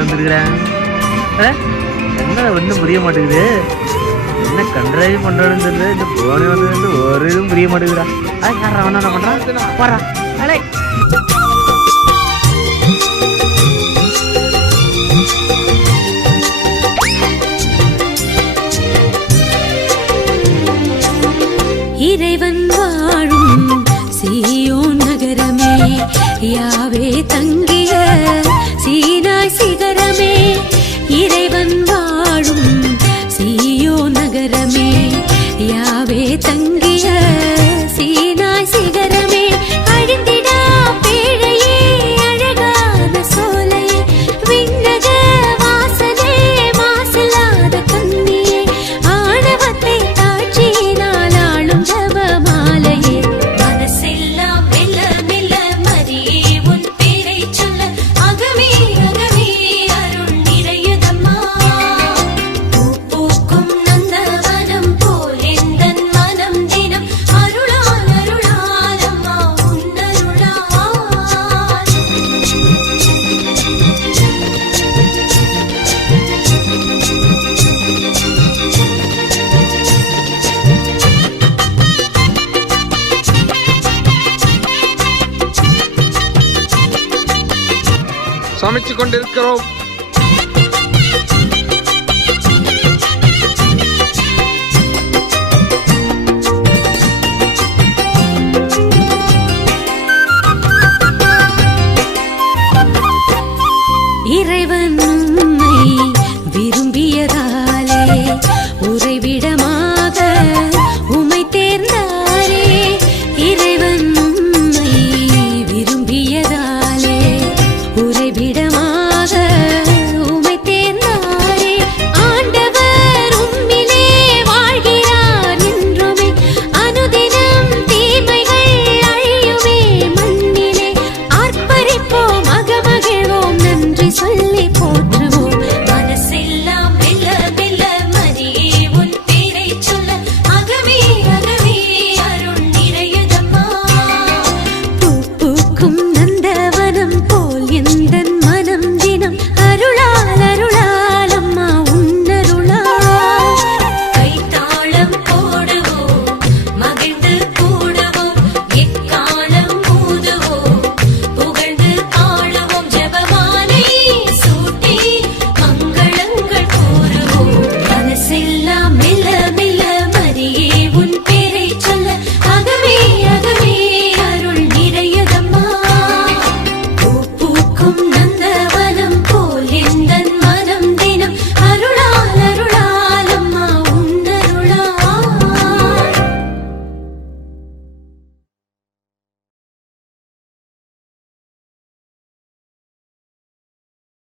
வந்துருக்கிறேன் என்ன ஒன்றும் புரிய மாட்டேங்குது. என்ன கண்ட்ரைவ் பண்றதுன்னு தெரியல. இந்த போனே வந்து ஒரு இதுவும் புரிய மாட்டேங்குதுடா. அது யார் அவனா என்ன பண்றான்? போறா அலை இறைவன் வாழும் சீயோன் நகரமே யாவே தங்கிய சமைச்சு கொண்டிருக்கிறோம்